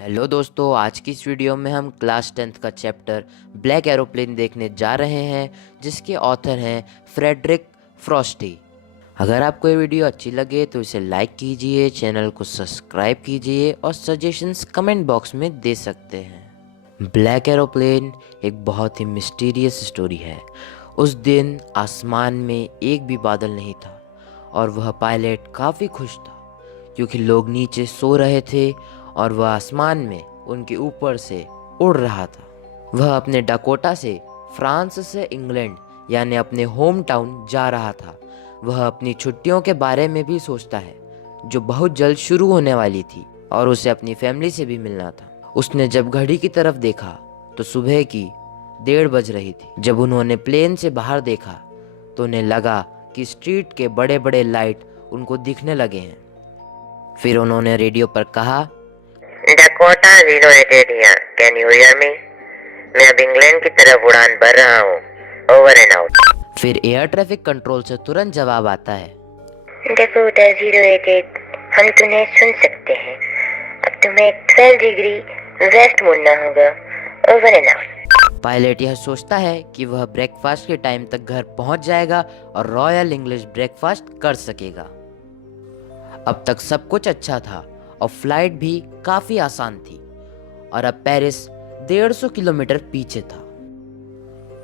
Hello दोस्तों, आज की इस वीडियो में हम क्लास 10th का चैप्टर ब्लैक एरोप्लेन देखने जा रहे हैं, जिसके ऑथर हैं फ्रेडरिक फ्रॉस्टी। अगर आपको ये वीडियो अच्छी लगे तो इसे लाइक कीजिए, चैनल को सब्सक्राइब कीजिए और सजेशंस कमेंट बॉक्स में दे सकते हैं। ब्लैक एरोप्लेन एक बहुत ही मिस्टीरियस स्टोरी है। उस दिन आसमान में एक भी बादल नहीं था और वह पायलट काफ़ी खुश था क्योंकि लोग नीचे सो रहे थे और वह आसमान में उनके ऊपर से उड़ रहा था। वह अपने डकोटा से फ्रांस से इंग्लैंड यानी अपने होम टाउन जा रहा था। वह अपनी छुट्टियों के बारे में भी सोचता है जो बहुत जल्द शुरू होने वाली थी और उसे अपनी फैमिली से भी मिलना था। उसने जब घड़ी की तरफ देखा तो सुबह की 1:30 बज रही थी। जब उन्होंने प्लेन से बाहर देखा तो उन्हें लगा कि स्ट्रीट के बड़े बड़े लाइट उनको दिखने लगे हैं। फिर उन्होंने रेडियो पर कहा, Dakota 088 here, can you hear me? मैं अब इंग्लैंड की तरफ उड़ान भर रहा हूँ, ओवर एंड आउट। फिर एयर ट्रैफिक कंट्रोल से तुरंत जवाब आता है, डकोटा 088, हम तुम्हें सुन सकते हैं। अब तुम्हें 12 डिग्री वेस्ट मुड़ना होगा, ओवर एंड आउट। पायलट यह सोचता है कि वह ब्रेकफास्ट के टाइम तक घर पहुंच जाएगा और रॉयल इंग्लिश ब्रेकफास्ट कर सकेगा। अब तक सब कुछ अच्छा था और फ्लाइट भी काफी आसान थी और अब पेरिस 150 किलोमीटर पीछे था।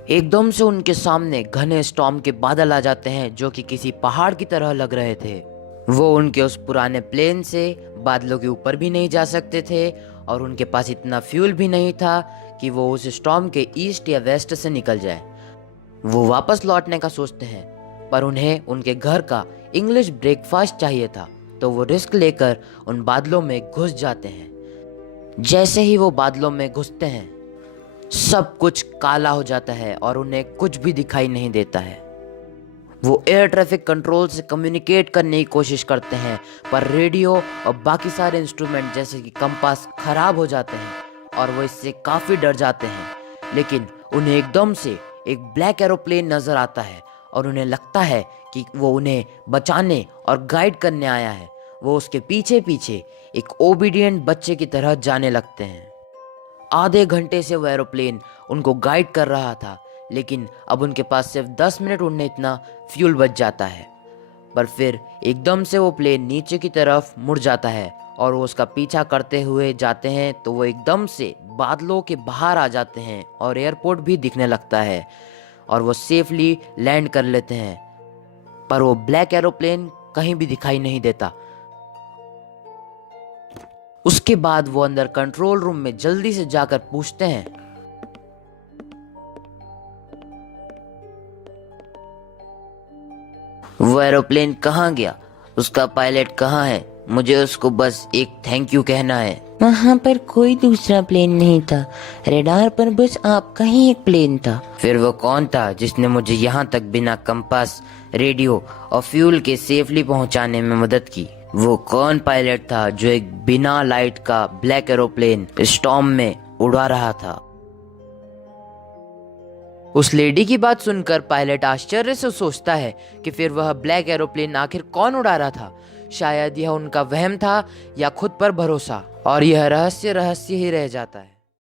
एकदम से उनके सामने घने स्टॉर्म के बादल आ जाते हैं जो कि किसी पहाड़ की तरह लग रहे थे। वो उनके उस पुराने प्लेन से बादलों के ऊपर भी नहीं जा सकते थे और उनके पास इतना फ्यूल भी नहीं था कि वो उस स्टॉर्म के ईस्ट या वेस्ट से निकल जाए। वो वापस लौटने का सोचते हैं पर उन्हें उनके घर का इंग्लिश ब्रेकफास्ट चाहिए था, तो वो रिस्क लेकर उन बादलों में घुस जाते हैं। जैसे ही वो बादलों में घुसते हैं सब कुछ काला हो जाता है और उन्हें कुछ भी दिखाई नहीं देता है। वो एयर ट्रैफिक कंट्रोल से कम्युनिकेट करने की कोशिश करते हैं पर रेडियो और बाकी सारे इंस्ट्रूमेंट जैसे कि कंपास खराब हो जाते हैं और वो इससे काफ़ी डर जाते हैं। लेकिन उन्हें एकदम से एक ब्लैक एरोप्लेन नज़र आता है और उन्हें लगता है कि वो उन्हें बचाने और गाइड करने आया है। वो उसके पीछे पीछे एक ओबीडियंट बच्चे की तरह जाने लगते हैं। आधे घंटे से वो एरोप्लेन उनको गाइड कर रहा था, लेकिन अब उनके पास सिर्फ 10 मिनट उड़ने इतना फ्यूल बच जाता है। पर फिर एकदम से वो प्लेन नीचे की तरफ मुड़ जाता है और वो उसका पीछा करते हुए जाते हैं तो वो एकदम से बादलों के बाहर आ जाते हैं और एयरपोर्ट भी दिखने लगता है और वो सेफली लैंड कर लेते हैं। पर वो ब्लैक एरोप्लेन कहीं भी दिखाई नहीं देता। उसके बाद वो अंदर कंट्रोल रूम में जल्दी से जाकर पूछते हैं, वो एरोप्लेन कहाँ गया? उसका पायलट कहाँ है? मुझे उसको बस एक थैंक यू कहना है। वहाँ पर कोई दूसरा प्लेन नहीं था, रडार पर बस आपका ही एक प्लेन था। फिर वो कौन था जिसने मुझे यहाँ तक बिना कंपास, रेडियो और फ्यूल के सेफली पहुँचाने में मदद की? वो कौन पायलट था जो एक बिना लाइट का ब्लैक एरोप्लेन स्टॉर्म में उड़ा रहा था? उस लेडी की बात सुनकर पायलट आश्चर्य से सोचता है कि फिर वह ब्लैक एरोप्लेन आखिर कौन उड़ा रहा था। शायद यह उनका वहम था या खुद पर भरोसा, और यह रहस्य ही रह जाता है।